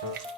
Thank you.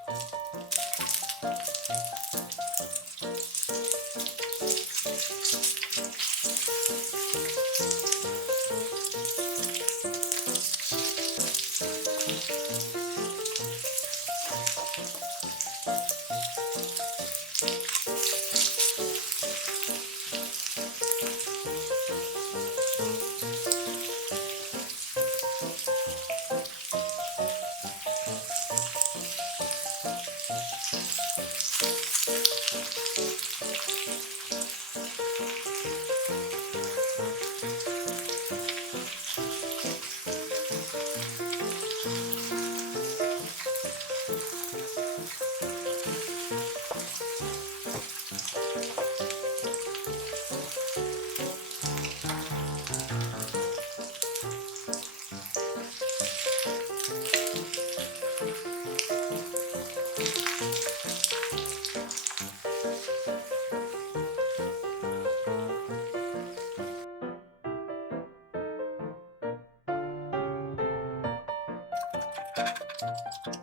Thank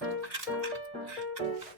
you.